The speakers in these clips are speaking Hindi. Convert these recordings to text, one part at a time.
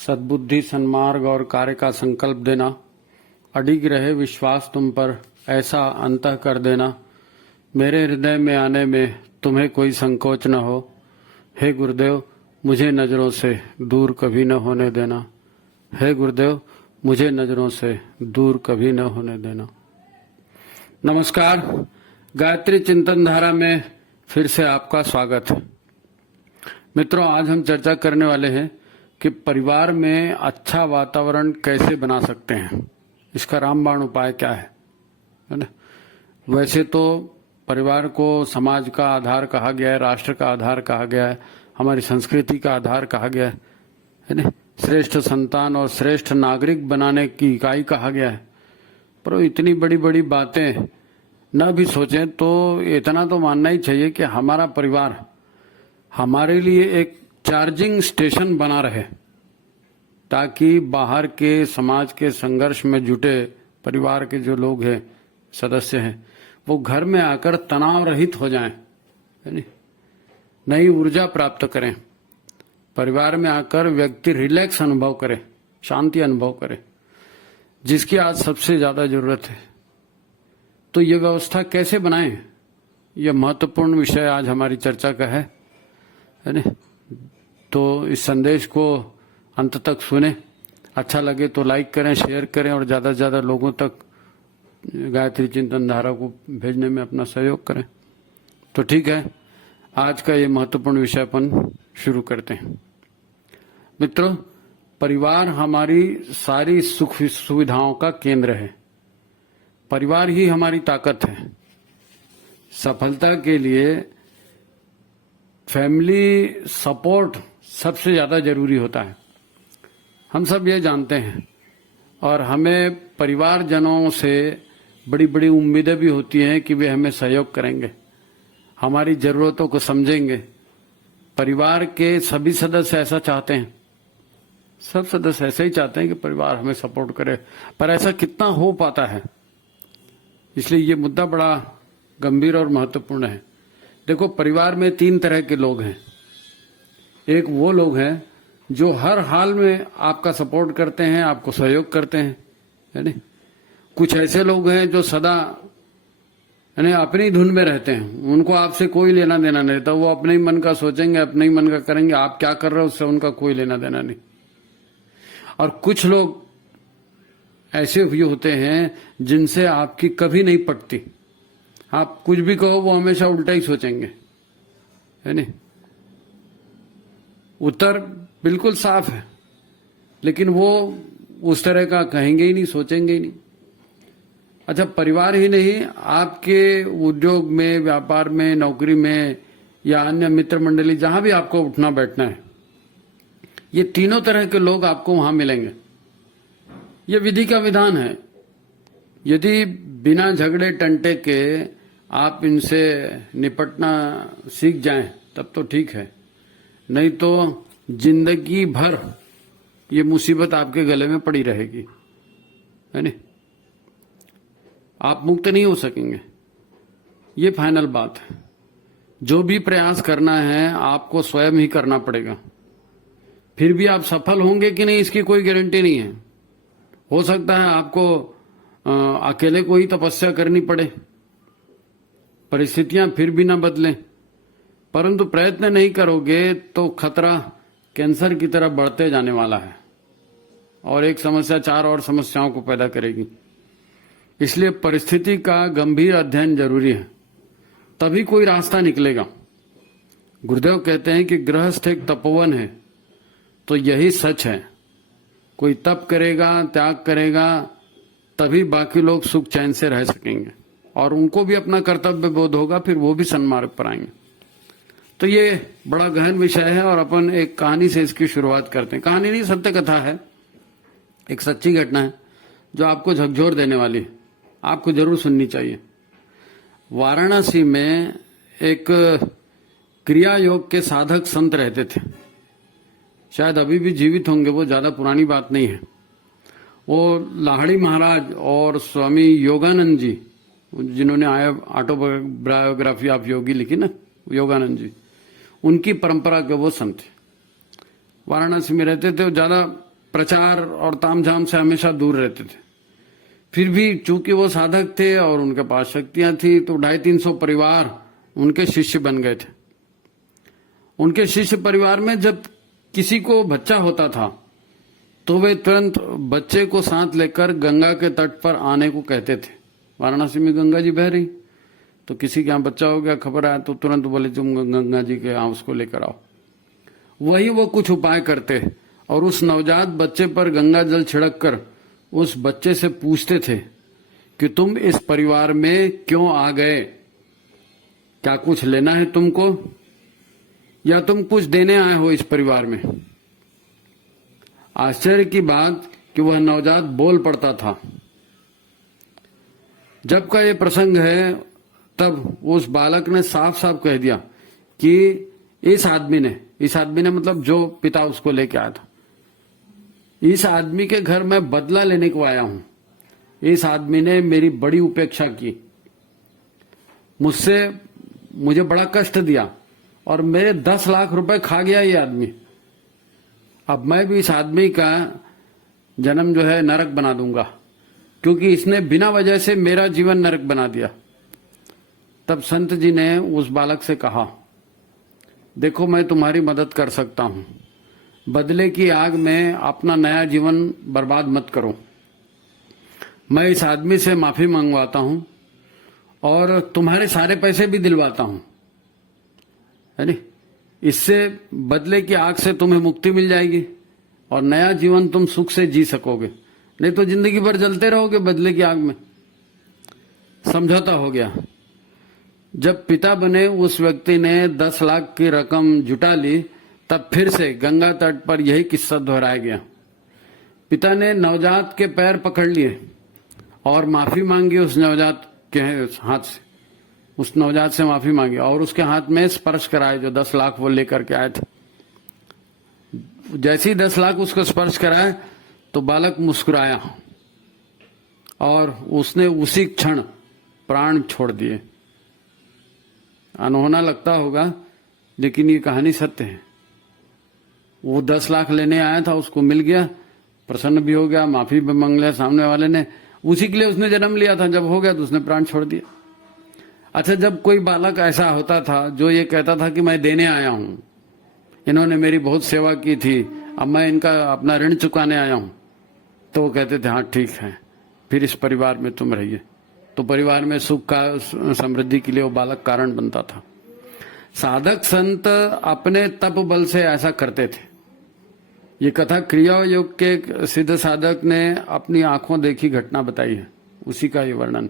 सद्बुद्धि, सन्मार्ग और कार्य का संकल्प देना, अडिग रहे विश्वास तुम पर, ऐसा अंतः कर देना, मेरे हृदय में आने में तुम्हें कोई संकोच न हो। हे गुरुदेव, मुझे नजरों से दूर कभी न होने देना। हे गुरुदेव, मुझे नजरों से दूर कभी न होने देना। नमस्कार, गायत्री चिंतन धारा में फिर से आपका स्वागत है। मित्रों, आज हम चर्चा करने वाले हैं कि परिवार में अच्छा वातावरण कैसे बना सकते हैं, इसका रामबाण उपाय क्या है ना। वैसे तो परिवार को समाज का आधार कहा गया है, राष्ट्र का आधार कहा गया है, हमारी संस्कृति का आधार कहा गया है ना, श्रेष्ठ संतान और श्रेष्ठ नागरिक बनाने की इकाई कहा गया है। पर इतनी बड़ी बड़ी बातें न भी सोचें तो इतना तो मानना ही चाहिए कि हमारा परिवार हमारे लिए एक चार्जिंग स्टेशन बना रहे, ताकि बाहर के समाज के संघर्ष में जुटे परिवार के जो लोग हैं, सदस्य हैं, वो घर में आकर तनाव रहित हो जाएं, नई ऊर्जा प्राप्त करें। परिवार में आकर व्यक्ति रिलैक्स अनुभव करे, शांति अनुभव करे, जिसकी आज सबसे ज्यादा जरूरत है। तो ये व्यवस्था कैसे बनाएं, यह महत्वपूर्ण विषय आज हमारी चर्चा का है ना। तो इस संदेश को अंत तक सुने, अच्छा लगे तो लाइक करें, शेयर करें और ज्यादा से ज्यादा लोगों तक गायत्री चिंतन धारा को भेजने में अपना सहयोग करें। तो ठीक है, आज का ये महत्वपूर्ण विषय अपन शुरू करते हैं। मित्रों, परिवार हमारी सारी सुख सुविधाओं का केंद्र है। परिवार ही हमारी ताकत है। सफलता के लिए फैमिली सपोर्ट सबसे ज्यादा जरूरी होता है, हम सब ये जानते हैं। और हमें परिवारजनों से बड़ी बड़ी उम्मीदें भी होती हैं कि वे हमें सहयोग करेंगे, हमारी जरूरतों को समझेंगे। परिवार के सभी सदस्य ऐसा चाहते हैं, सब सदस्य ऐसे ही चाहते हैं कि परिवार हमें सपोर्ट करे, पर ऐसा कितना हो पाता है, इसलिए ये मुद्दा बड़ा गंभीर और महत्वपूर्ण है। देखो, परिवार में 3 तरह के लोग हैं। एक वो लोग हैं जो हर हाल में आपका सपोर्ट करते हैं, आपको सहयोग करते हैं, है ना। कुछ ऐसे लोग हैं जो सदा यानी अपनी धुन में रहते हैं, उनको आपसे कोई लेना देना नहीं रहता, वो अपने ही मन का सोचेंगे, अपने ही मन का करेंगे, आप क्या कर रहे हो उससे उनका कोई लेना देना नहीं। और कुछ लोग ऐसे भी होते हैं जिनसे आपकी कभी नहीं पटती, आप कुछ भी कहो वो हमेशा उल्टा ही सोचेंगे, है नहीं। उत्तर बिल्कुल साफ है, लेकिन वो उस तरह का कहेंगे ही नहीं, सोचेंगे ही नहीं। अच्छा, परिवार ही नहीं, आपके उद्योग में, व्यापार में, नौकरी में या अन्य मित्र मंडली, जहां भी आपको उठना बैठना है, ये तीनों तरह के लोग आपको वहां मिलेंगे। ये विधि का विधान है। यदि बिना झगड़े टंटे के आप इनसे निपटना सीख जाएं तब तो ठीक है, नहीं तो जिंदगी भर ये मुसीबत आपके गले में पड़ी रहेगी, है नहीं। आप मुक्त नहीं हो सकेंगे, ये फाइनल बात है। जो भी प्रयास करना है आपको स्वयं ही करना पड़ेगा। फिर भी आप सफल होंगे कि नहीं इसकी कोई गारंटी नहीं है। हो सकता है आपको अकेले को ही तपस्या करनी पड़े, परिस्थितियां फिर भी ना बदलें, परंतु प्रयत्न नहीं करोगे तो खतरा कैंसर की तरह बढ़ते जाने वाला है और एक समस्या 4 और समस्याओं को पैदा करेगी। इसलिए परिस्थिति का गंभीर अध्ययन जरूरी है, तभी कोई रास्ता निकलेगा। गुरुदेव कहते हैं कि गृहस्थ एक तपोवन है, तो यही सच है। कोई तप करेगा, त्याग करेगा, तभी बाकी लोग सुख चैन से रह सकेंगे और उनको भी अपना कर्तव्य बोध होगा, फिर वो भी सन्मार्ग पर आएंगे। तो ये बड़ा गहन विषय है और अपन एक कहानी से इसकी शुरुआत करते हैं। कहानी नहीं, सत्य कथा है, एक सच्ची घटना है जो आपको झकझोर देने वाली है, आपको जरूर सुननी चाहिए। वाराणसी में एक क्रिया योग के साधक संत रहते थे, शायद अभी भी जीवित होंगे, वो ज्यादा पुरानी बात नहीं है। वो लाहड़ी महाराज और स्वामी योगानंद जी, जिन्होंने ऑटोबायोग्राफी ऑफ योगी लिखी ना, योगानंद जी, उनकी परंपरा के वो संत थे। वाराणसी में रहते थे, ज्यादा प्रचार और तामझाम से हमेशा दूर रहते थे। फिर भी चूंकि वो साधक थे और उनके पास शक्तियां थी, तो 250-300 परिवार उनके शिष्य बन गए थे। उनके शिष्य परिवार में जब किसी को बच्चा होता था तो वे तुरंत बच्चे को साथ लेकर गंगा के तट पर आने को कहते थे। वाराणसी में गंगा जी बह रही, तो किसी के यहाँ बच्चा हो गया, खबर आया तो तुरंत बोले तुम गंगा जी के यहाँ उसको लेकर आओ। वही वो कुछ उपाय करते और उस नवजात बच्चे पर गंगा जल छिड़क कर उस बच्चे से पूछते थे कि तुम इस परिवार में क्यों आ गए, क्या कुछ लेना है तुमको या तुम कुछ देने आए हो इस परिवार में। आश्चर्य की बात कि वह नवजात बोल पड़ता था। जब का ये प्रसंग है तब उस बालक ने साफ साफ कह दिया कि इस आदमी ने मतलब जो पिता उसको लेके आया था, इस आदमी के घर मैं बदला लेने को आया हूं। इस आदमी ने मेरी बड़ी उपेक्षा की, मुझे बड़ा कष्ट दिया और मेरे 10 लाख रुपए खा गया ये आदमी। अब मैं भी इस आदमी का जन्म जो है नरक बना दूंगा, क्योंकि इसने बिना वजह से मेरा जीवन नरक बना दिया। तब संत जी ने उस बालक से कहा, देखो मैं तुम्हारी मदद कर सकता हूं, बदले की आग में अपना नया जीवन बर्बाद मत करो। मैं इस आदमी से माफी मंगवाता हूं और तुम्हारे सारे पैसे भी दिलवाता हूं, है नी? इससे बदले की आग से तुम्हें मुक्ति मिल जाएगी और नया जीवन तुम सुख से जी सकोगे, नहीं तो जिंदगी भर जलते रहोगे बदले की आग में। समझौता हो गया। जब पिता बने उस व्यक्ति ने 10 लाख की रकम जुटा ली, तब फिर से गंगा तट पर यही किस्सा दोहराया गया। पिता ने नवजात के पैर पकड़ लिए और माफी मांगी उस नवजात के हाथ से, उस नवजात से माफी मांगी और उसके हाथ में स्पर्श कराए जो 10 लाख वो लेकर के आए थे। जैसे ही 10 लाख उसको स्पर्श कराए तो बालक मुस्कुराया और उसने उसी क्षण प्राण छोड़ दिए। अनहोना लगता होगा, लेकिन ये कहानी सत्य है। वो 10 लाख लेने आया था, उसको मिल गया, प्रसन्न भी हो गया, माफी भी मांग लिया सामने वाले ने, उसी के लिए उसने जन्म लिया था। जब हो गया तो उसने प्राण छोड़ दिया। अच्छा, जब कोई बालक ऐसा होता था जो ये कहता था कि मैं देने आया हूं, इन्होंने मेरी बहुत सेवा की थी, अब मैं इनका अपना ऋण चुकाने आया हूं, तो वो कहते थे हाँ ठीक है, फिर इस परिवार में तुम रहिए। तो परिवार में सुख का समृद्धि के लिए वो बालक कारण बनता था। साधक संत अपने तप बल से ऐसा करते थे। ये कथा क्रिया योग के एक सिद्ध साधक ने अपनी आंखों देखी घटना बताई है, उसी का ये वर्णन।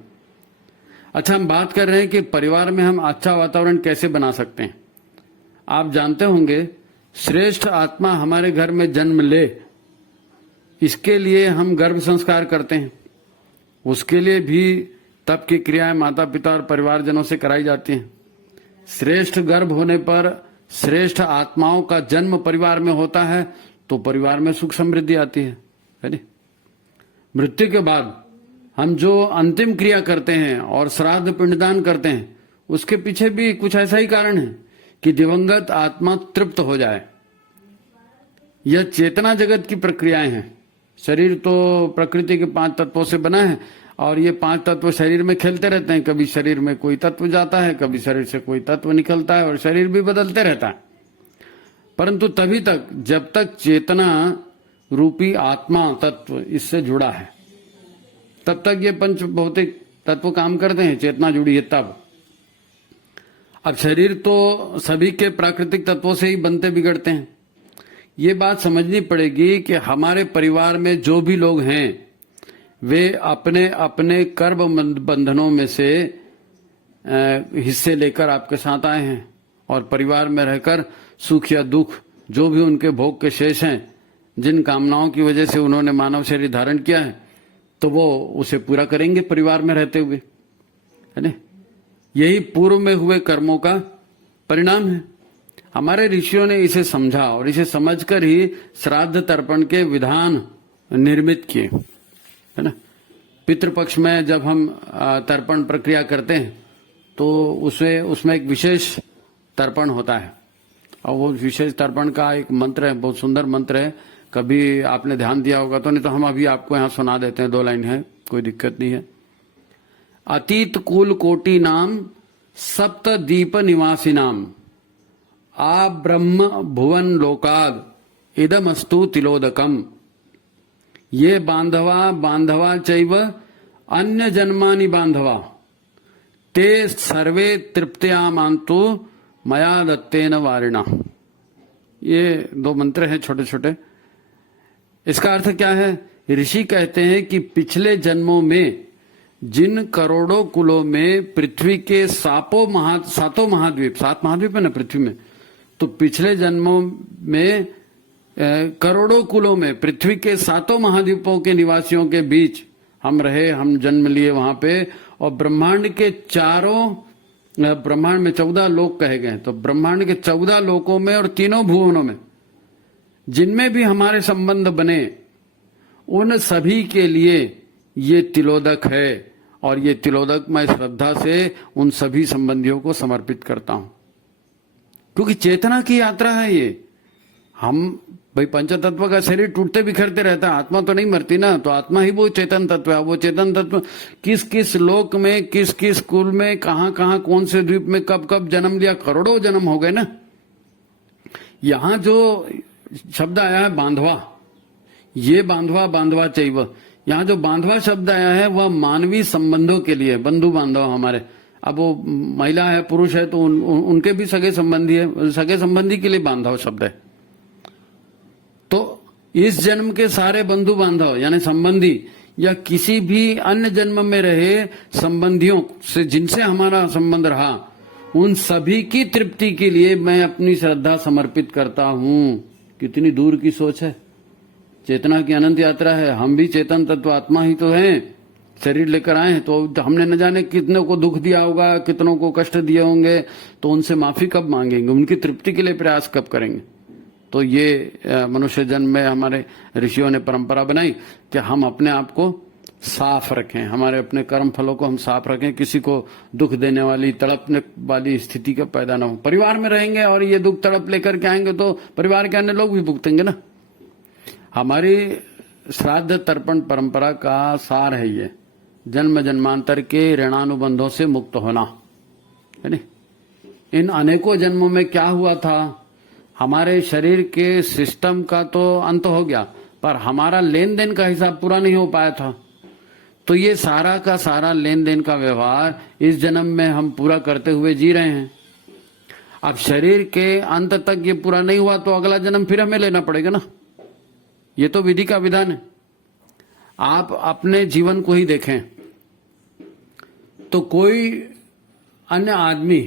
अच्छा, हम बात कर रहे हैं कि परिवार में हम अच्छा वातावरण कैसे बना सकते हैं। आप जानते होंगे, श्रेष्ठ आत्मा हमारे घर में जन्म ले, इसके लिए हम गर्भ संस्कार करते हैं। उसके लिए भी तप की क्रियाएं माता पिता और परिवारजनों से कराई जाती हैं। श्रेष्ठ गर्भ होने पर श्रेष्ठ आत्माओं का जन्म परिवार में होता है, तो परिवार में सुख समृद्धि आती है नहीं? मृत्यु के बाद हम जो अंतिम क्रिया करते हैं और श्राद्ध पिंडदान करते हैं, उसके पीछे भी कुछ ऐसा ही कारण है कि दिवंगत आत्मा तृप्त हो जाए। यह चेतना जगत की प्रक्रियाएं हैं। शरीर तो प्रकृति के 5 तत्वों से बना है और ये 5 तत्व शरीर में खेलते रहते हैं। कभी शरीर में कोई तत्व जाता है, कभी शरीर से कोई तत्व निकलता है और शरीर भी बदलते रहता है। परंतु तभी तक जब तक चेतना रूपी आत्मा तत्व इससे जुड़ा है, तब तक ये पंच भौतिक तत्व काम करते हैं। चेतना जुड़ी है तब। अब शरीर तो सभी के प्राकृतिक तत्वों से ही बनते बिगड़ते हैं। ये बात समझनी पड़ेगी कि हमारे परिवार में जो भी लोग हैं, वे अपने अपने कर्म बंधनों में से हिस्से लेकर आपके साथ आए हैं और परिवार में रहकर सुख या दुख, जो भी उनके भोग के शेष हैं, जिन कामनाओं की वजह से उन्होंने मानव शरीर धारण किया है, तो वो उसे पूरा करेंगे परिवार में रहते हुए, है ना? यही पूर्व में हुए कर्मों का परिणाम है। हमारे ऋषियों ने इसे समझा और इसे समझकर ही श्राद्ध तर्पण के विधान निर्मित किए, है ना? पितृपक्ष में जब हम तर्पण प्रक्रिया करते हैं तो उसमें एक विशेष तर्पण होता है और वो विशेष तर्पण का एक मंत्र है, बहुत सुंदर मंत्र है, कभी आपने ध्यान दिया होगा तो, नहीं तो हम अभी आपको यहाँ सुना देते हैं, 2 लाइन है, कोई दिक्कत नहीं है। अतीत कुल कोटि नाम सप्त दीप निवासी नाम आ ब्रह्म भुवन लोकाद इदमस्तु तिलोदकम। ये बांधवा बांधवा चैव अन्य जन्मानि बांधवा ते सर्वे तृप्त्या मांतु मया दत्तेन वारिणा। ये 2 मंत्र हैं छोटे छोटे। इसका अर्थ क्या है? ऋषि कहते हैं कि पिछले जन्मों में जिन करोड़ों कुलों में पृथ्वी के सातों महाद्वीप, 7 महाद्वीप है ना पृथ्वी में, तो पिछले जन्मों में करोड़ों कुलों में पृथ्वी के 7 महाद्वीपों के निवासियों के बीच हम रहे, हम जन्म लिए वहां पे। और ब्रह्मांड के ब्रह्मांड में 14 लोक कहे गए, तो ब्रह्मांड के 14 लोकों में और तीनों भुवनों में जिनमें भी हमारे संबंध बने, उन सभी के लिए ये तिलोदक है। और ये तिलोदक मैं श्रद्धा से उन सभी संबंधियों को समर्पित करता हूं, क्योंकि चेतना की यात्रा है ये। हम भाई पंचतत्व का शरीर टूटते बिखरते रहता है, आत्मा तो नहीं मरती ना, तो आत्मा ही वो चेतन तत्व है। वो चेतन तत्व किस किस लोक में, किस किस कुल में, कहां कहां, कौन से द्वीप में कब कब जन्म लिया, करोड़ों जन्म हो गए ना। यहां जो शब्द आया है बांधवा, ये बांधवा बांधवा चाहिए, यहाँ जो बांधवा शब्द आया है वह मानवीय संबंधों के लिए, बंधु बांधव हमारे। अब वो महिला है पुरुष है तो उनके भी सगे संबंधी है, सगे संबंधी के लिए बांधव शब्द है। तो इस जन्म के सारे बंधु बांधव यानी संबंधी, या किसी भी अन्य जन्म में रहे संबंधियों से जिनसे हमारा संबंध रहा, उन सभी की तृप्ति के लिए मैं अपनी श्रद्धा समर्पित करता हूं। कितनी दूर की सोच है। चेतना की अनंत यात्रा है। हम भी चेतन तत्व आत्मा ही तो हैं, शरीर लेकर आए हैं। तो हमने न जाने कितनों को दुख दिया होगा, कितनों को कष्ट दिए होंगे, तो उनसे माफी कब मांगेंगे, उनकी तृप्ति के लिए प्रयास कब करेंगे। तो ये मनुष्य जन्म में हमारे ऋषियों ने परंपरा बनाई कि हम अपने आप को साफ रखें, हमारे अपने कर्म फलों को हम साफ रखें, किसी को दुख देने वाली, तड़पने वाली स्थिति का पैदा न हो। परिवार में रहेंगे और ये दुख तड़प लेकर के आएंगे तो परिवार के अन्य लोग भी भुगतेंगे ना। हमारी श्राद्ध तर्पण परंपरा का सार है ये, जन्म जन्मांतर के ऋणानुबंधों से मुक्त होना, है नहीं। इन अनेकों जन्मों में क्या हुआ था, हमारे शरीर के सिस्टम का तो अंत हो गया, पर हमारा लेन देन का हिसाब पूरा नहीं हो पाया था। तो ये सारा का सारा लेन देन का व्यवहार इस जन्म में हम पूरा करते हुए जी रहे हैं। अब शरीर के अंत तक ये पूरा नहीं हुआ तो अगला जन्म फिर हमें लेना पड़ेगा ना। ये तो विधि का विधान है। आप अपने जीवन को ही देखें तो कोई अन्य आदमी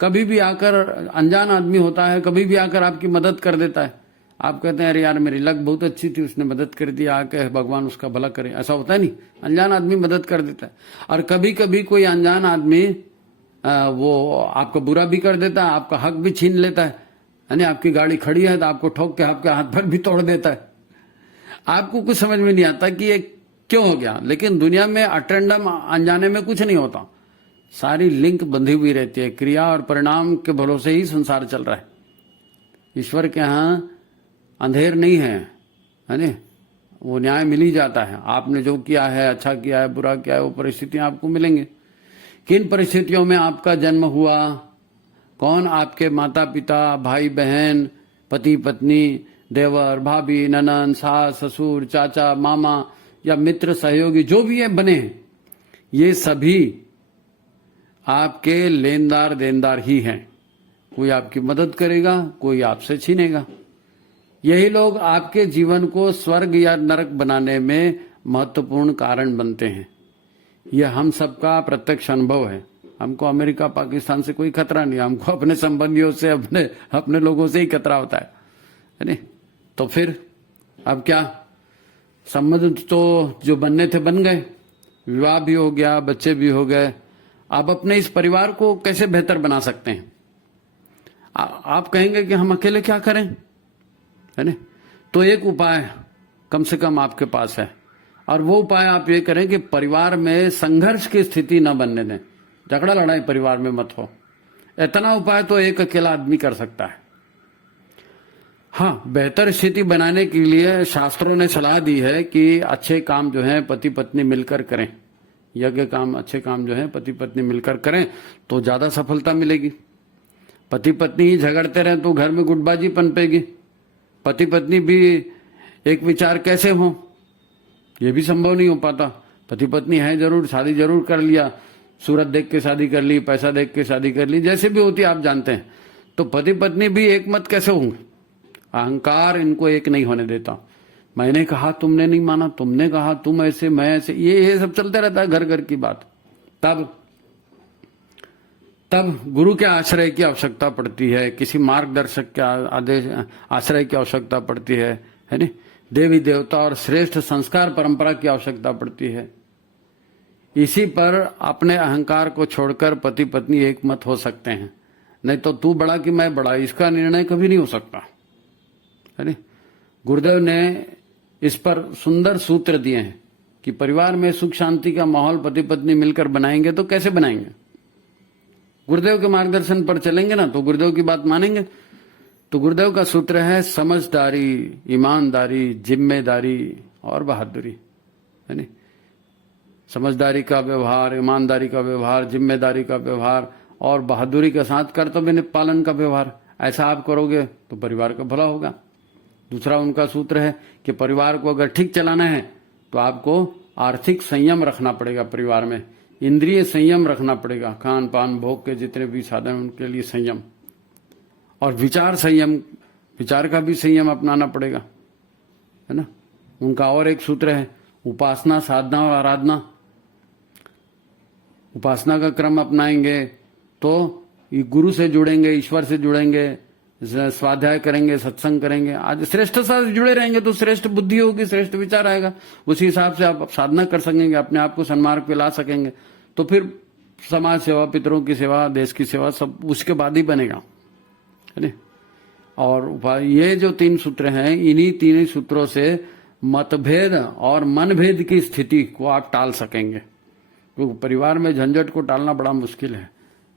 कभी भी आकर, अनजान आदमी होता है, कभी भी आकर आपकी मदद कर देता है। आप कहते हैं अरे यार मेरी लक बहुत अच्छी थी, उसने मदद कर दिया, आके भगवान उसका भला करे। ऐसा होता है नहीं, अनजान आदमी मदद कर देता है। और कभी कभी कोई अनजान आदमी वो आपको बुरा भी कर देता है, आपका हक भी छीन लेता है। यानी आपकी गाड़ी खड़ी है तो आपको ठोक के आपके हाथ पर भी तोड़ देता है। आपको कुछ समझ में नहीं आता कि ये क्यों हो गया, लेकिन दुनिया में अटेंडम अनजाने में कुछ नहीं होता, सारी लिंक बंधी हुई रहती है। क्रिया और परिणाम के भरोसे ही संसार चल रहा है। ईश्वर के यहाँ अंधेर नहीं है, है नहीं, वो न्याय मिल ही जाता है। आपने जो किया है, अच्छा किया है, बुरा किया है, वो परिस्थितियां आपको मिलेंगी। किन परिस्थितियों में आपका जन्म हुआ, कौन आपके माता पिता, भाई बहन, पति पत्नी, देवर भाभी, ननन, सास ससुर, चाचा मामा या मित्र सहयोगी जो भी है बने, ये सभी आपके लेनदार देनदार ही हैं। कोई आपकी मदद करेगा, कोई आपसे छीनेगा। यही लोग आपके जीवन को स्वर्ग या नरक बनाने में महत्वपूर्ण कारण बनते हैं। यह हम सबका प्रत्यक्ष अनुभव है। हमको अमेरिका पाकिस्तान से कोई खतरा नहीं, हमको अपने संबंधियों से, अपने लोगों से ही खतरा होता है नहीं। तो फिर अब क्या, संबंध तो जो बनने थे बन गए, विवाह भी हो गया, बच्चे भी हो गए। आप अपने इस परिवार को कैसे बेहतर बना सकते हैं? आप कहेंगे कि हम अकेले क्या करें, है ना। तो एक उपाय कम से कम आपके पास है, और वो उपाय आप ये करें कि परिवार में संघर्ष की स्थिति न बनने दें, झगड़ा लड़ाई परिवार में मत हो। इतना उपाय तो एक अकेला आदमी कर सकता है। हाँ, बेहतर स्थिति बनाने के लिए शास्त्रों ने सलाह दी है कि अच्छे काम जो है पति पत्नी मिलकर करें। यज्ञ काम, अच्छे काम जो है पति पत्नी मिलकर करें तो ज्यादा सफलता मिलेगी। पति पत्नी ही झगड़ते रहे तो घर में गुटबाजी पनपेगी। पति पत्नी भी एक विचार कैसे हो, ये भी संभव नहीं हो पाता। पति पत्नी है जरूर, शादी जरूर कर लिया, सूरत देख के शादी कर ली, पैसा देख के शादी कर ली, जैसे भी होती आप जानते हैं। तो पति पत्नी भी एक मत कैसे होंगे? अहंकार इनको एक नहीं होने देता। मैंने कहा तुमने नहीं माना, तुमने कहा तुम ऐसे, मैं ऐसे, ये सब चलते रहता है घर घर की बात। तब गुरु के आश्रय की आवश्यकता पड़ती है, किसी मार्गदर्शक के आदेश आश्रय की आवश्यकता पड़ती है नहीं? देवी देवता और श्रेष्ठ संस्कार परंपरा की आवश्यकता पड़ती है। इसी पर अपने अहंकार को छोड़कर पति पत्नी एक मत हो सकते हैं। नहीं तो तू बड़ा कि मैं बड़ा, इसका निर्णय कभी नहीं हो सकता है नहीं? गुरुदेव ने इस पर सुंदर सूत्र दिए हैं कि परिवार में सुख शांति का माहौल पति पत्नी मिलकर बनाएंगे तो कैसे बनाएंगे? गुरुदेव के मार्गदर्शन पर चलेंगे ना तो गुरुदेव की बात मानेंगे। तो गुरुदेव का सूत्र है समझदारी, ईमानदारी, जिम्मेदारी और बहादुरी है नहीं? समझदारी का व्यवहार, ईमानदारी का व्यवहार, जिम्मेदारी का व्यवहार और बहादुरी के साथ कर्तव्य पालन का व्यवहार, ऐसा आप करोगे तो परिवार का भला होगा। दूसरा उनका सूत्र है कि परिवार को अगर ठीक चलाना है तो आपको आर्थिक संयम रखना पड़ेगा। परिवार में इंद्रिय संयम रखना पड़ेगा, खान पान भोग के जितने भी साधन उनके लिए संयम, और विचार संयम, विचार का भी संयम अपनाना पड़ेगा है ना? उनका और एक सूत्र है उपासना, साधना और आराधना। उपासना का क्रम अपनाएंगे तो ये गुरु से जुड़ेंगे, ईश्वर से जुड़ेंगे, स्वाध्याय करेंगे, सत्संग करेंगे, आज श्रेष्ठता से जुड़े रहेंगे तो श्रेष्ठ बुद्धि होगी, श्रेष्ठ विचार आएगा। उसी हिसाब से आप साधना कर सकेंगे, अपने आप को सन्मार्ग पे ला सकेंगे। तो फिर समाज सेवा, पितरों की सेवा, देश की सेवा सब उसके बाद ही बनेगा है ना? और ये जो 3 सूत्र हैं, इन्हीं 3 सूत्रों से मतभेद और मनभेद की स्थिति को आप टाल सकेंगे। क्योंकि परिवार में झंझट को टालना बड़ा मुश्किल है।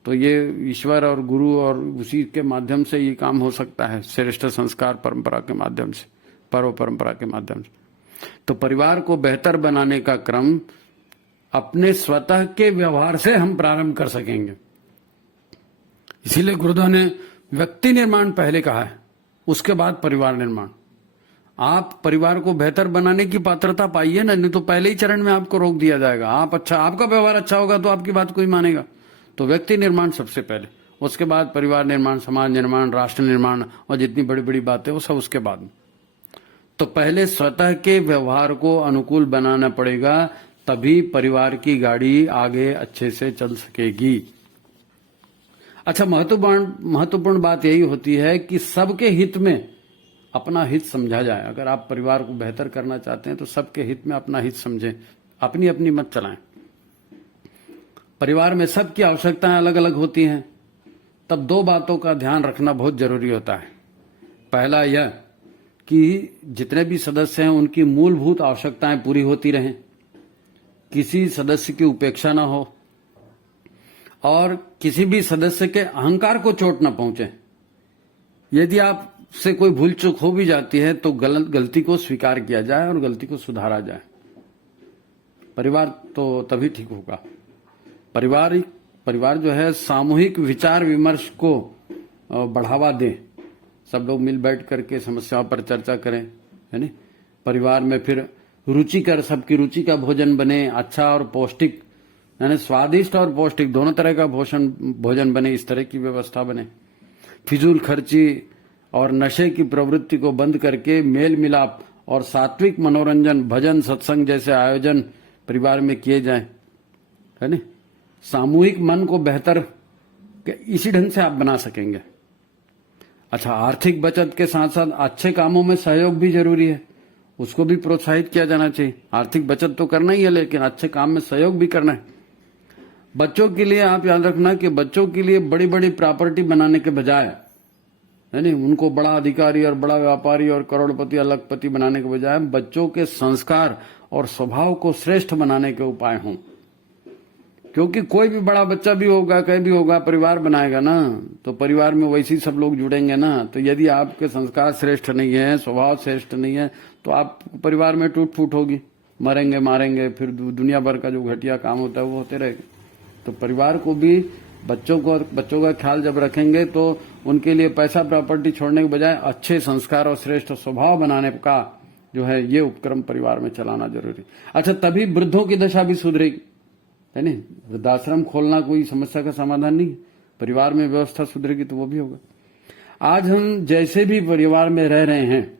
तो ये ईश्वर और गुरु और उसी के माध्यम से ये काम हो सकता है, श्रेष्ठ संस्कार परंपरा के माध्यम से, पर्व परंपरा के माध्यम से। तो परिवार को बेहतर बनाने का क्रम अपने स्वतः के व्यवहार से हम प्रारंभ कर सकेंगे। इसीलिए गुरुदेव ने व्यक्ति निर्माण पहले कहा है, उसके बाद परिवार निर्माण। आप परिवार को बेहतर बनाने की पात्रता पाइए ना, नहीं तो पहले ही चरण में आपको रोक दिया जाएगा। आपका व्यवहार अच्छा होगा तो आपकी बात कोई मानेगा। तो व्यक्ति निर्माण सबसे पहले, उसके बाद परिवार निर्माण, समाज निर्माण, राष्ट्र निर्माण और जितनी बड़ी बड़ी बातें वो सब उसके बाद। तो पहले स्वतः के व्यवहार को अनुकूल बनाना पड़ेगा, तभी परिवार की गाड़ी आगे अच्छे से चल सकेगी। अच्छा, महत्वपूर्ण बात यही होती है कि सबके हित में अपना हित समझा जाए। अगर आप परिवार को बेहतर करना चाहते हैं तो सबके हित में अपना हित समझें, अपनी अपनी मत चलाएं। परिवार में सबकी आवश्यकताएं अलग अलग होती हैं, तब 2 बातों का ध्यान रखना बहुत जरूरी होता है। पहला यह कि जितने भी सदस्य हैं उनकी मूलभूत आवश्यकताएं पूरी होती रहें, किसी सदस्य की उपेक्षा न हो और किसी भी सदस्य के अहंकार को चोट न पहुंचे। यदि आपसे कोई भूल चूक हो भी जाती है तो गलती को स्वीकार किया जाए और गलती को सुधारा जाए। परिवार तो तभी ठीक होगा। परिवार जो है सामूहिक विचार विमर्श को बढ़ावा दे, सब लोग मिल बैठ करके समस्याओं पर चर्चा करें है नहीं? परिवार में फिर रुचिकर, सबकी रुचि का भोजन बने, अच्छा और पौष्टिक, यानी स्वादिष्ट और पौष्टिक दोनों तरह का भोजन बने, इस तरह की व्यवस्था बने। फिजूल खर्ची और नशे की प्रवृत्ति को बंद करके मेल मिलाप और सात्विक मनोरंजन, भजन, सत्संग जैसे आयोजन परिवार में किए जाएं है नहीं? सामूहिक मन को बेहतर इसी ढंग से आप बना सकेंगे। अच्छा, आर्थिक बचत के साथ साथ अच्छे कामों में सहयोग भी जरूरी है, उसको भी प्रोत्साहित किया जाना चाहिए। आर्थिक बचत तो करना ही है, लेकिन अच्छे काम में सहयोग भी करना है। बच्चों के लिए आप याद रखना कि बच्चों के लिए बड़ी बड़ी प्रॉपर्टी बनाने के बजाय है नहीं, उनको बड़ा अधिकारी और बड़ा व्यापारी और करोड़पति अलगपति बनाने के बजाय बच्चों के संस्कार और स्वभाव को श्रेष्ठ बनाने के उपाय हों। क्योंकि कोई भी बड़ा बच्चा भी होगा, कहीं भी होगा, परिवार बनाएगा ना, तो परिवार में वैसे ही सब लोग जुड़ेंगे ना। तो यदि आपके संस्कार श्रेष्ठ नहीं है, स्वभाव श्रेष्ठ नहीं है, तो आप परिवार में टूट फूट होगी, मरेंगे मारेंगे, फिर दुनिया भर का जो घटिया काम होता है वो होते रहेगा। तो परिवार को भी बच्चों का ख्याल जब रखेंगे तो उनके लिए पैसा प्रॉपर्टी छोड़ने के बजाय अच्छे संस्कार और श्रेष्ठ स्वभाव बनाने का जो है ये उपक्रम परिवार में चलाना जरूरी। अच्छा, तभी वृद्धों की दशा भी सुधरेगी, है नहीं? वृद्धाश्रम खोलना कोई समस्या का समाधान नहीं, परिवार में व्यवस्था सुधरेगी तो वो भी होगा। आज हम जैसे भी परिवार में रह रहे हैं,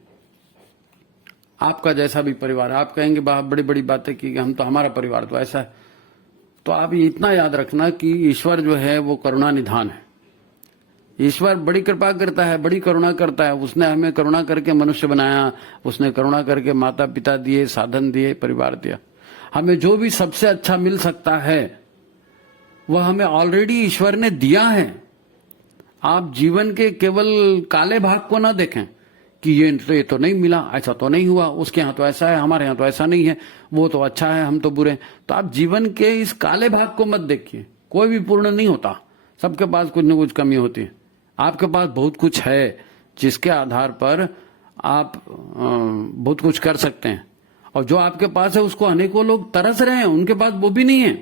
आपका जैसा भी परिवार, आप कहेंगे बड़ी बड़ी बातें की, हम तो हमारा परिवार तो ऐसा है, तो आप इतना याद रखना कि ईश्वर जो है वो करुणा निधान है। ईश्वर बड़ी कृपा करता है, बड़ी करुणा करता है। उसने हमें करुणा करके मनुष्य बनाया, उसने करुणा करके माता पिता दिए, साधन दिए, परिवार दिया। हमें जो भी सबसे अच्छा मिल सकता है वह हमें ऑलरेडी ईश्वर ने दिया है। आप जीवन के केवल काले भाग को ना देखें कि ये तो नहीं मिला, ऐसा तो नहीं हुआ, उसके यहाँ तो ऐसा है, हमारे यहाँ तो ऐसा नहीं है, वो तो अच्छा है, हम तो बुरे हैं। तो आप जीवन के इस काले भाग को मत देखिए। कोई भी पूर्ण नहीं होता, सबके पास कुछ न कुछ कमी होती है। आपके पास बहुत कुछ है जिसके आधार पर आप बहुत कुछ कर सकते हैं, और जो आपके पास है उसको अनेकों लोग तरस रहे हैं, उनके पास वो भी नहीं है।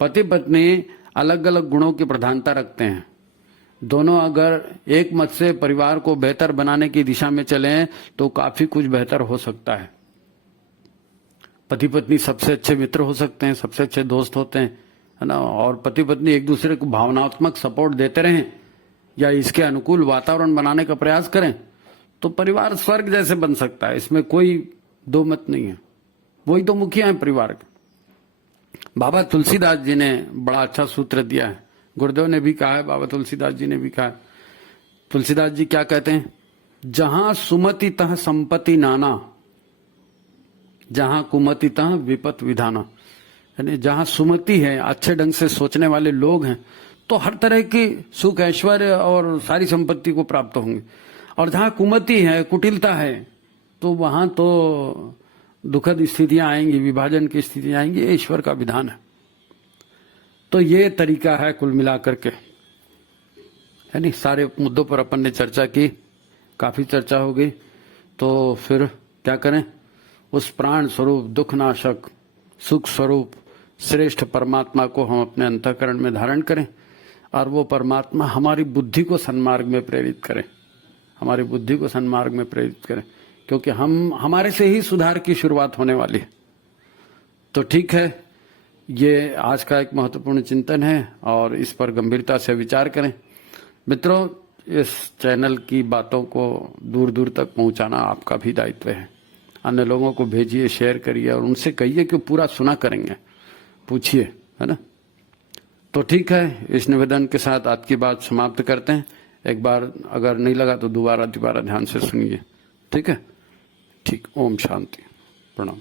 पति पत्नी अलग अलग गुणों की प्रधानता रखते हैं, दोनों अगर एक मत से परिवार को बेहतर बनाने की दिशा में चलें तो काफी कुछ बेहतर हो सकता है। पति पत्नी सबसे अच्छे मित्र हो सकते हैं, सबसे अच्छे दोस्त होते हैं, है ना? और पति पत्नी एक दूसरे को भावनात्मक सपोर्ट देते रहें या इसके अनुकूल वातावरण बनाने का प्रयास करें तो परिवार स्वर्ग जैसे बन सकता है। इसमें कोई दो मत नहीं है। वही तो मुखिया है परिवार के। बाबा तुलसीदास जी ने बड़ा अच्छा सूत्र दिया है, गुरुदेव ने भी कहा है, बाबा तुलसीदास जी ने भी कहा है। तुलसीदास जी क्या कहते हैं? जहां सुमति तह संपत्ति नाना, जहां कुमति तह विपत विधाना। यानी जहां सुमति है, अच्छे ढंग से सोचने वाले लोग हैं, तो हर तरह की सुख ऐश्वर्य और सारी संपत्ति को प्राप्त होंगे। और जहां कुमति है, कुटिलता है, तो वहां तो दुखद स्थितियां आएंगी, विभाजन की स्थितियां आएंगी। ये ईश्वर का विधान है। तो ये तरीका है कुल मिलाकर के, है नहीं? सारे मुद्दों पर अपन ने चर्चा की, काफी चर्चा हो गई। तो फिर क्या करें? उस प्राण स्वरूप, दुख नाशक, सुख स्वरूप श्रेष्ठ परमात्मा को हम अपने अंतःकरण में धारण करें, और वो परमात्मा हमारी बुद्धि को सन्मार्ग में प्रेरित करें, हमारी बुद्धि को सन्मार्ग में प्रेरित करें, क्योंकि हमारे से ही सुधार की शुरुआत होने वाली है। तो ठीक है, ये आज का एक महत्वपूर्ण चिंतन है और इस पर गंभीरता से विचार करें। मित्रों, इस चैनल की बातों को दूर दूर तक पहुंचाना आपका भी दायित्व है। अन्य लोगों को भेजिए, शेयर करिए और उनसे कहिए कि पूरा सुना करेंगे, पूछिए, है ना? तो ठीक है, इस निवेदन के साथ आज की बात समाप्त करते हैं। एक बार अगर नहीं लगा तो दोबारा ध्यान से सुनिए, ठीक है? ठीक। ओम शांति, प्रणाम।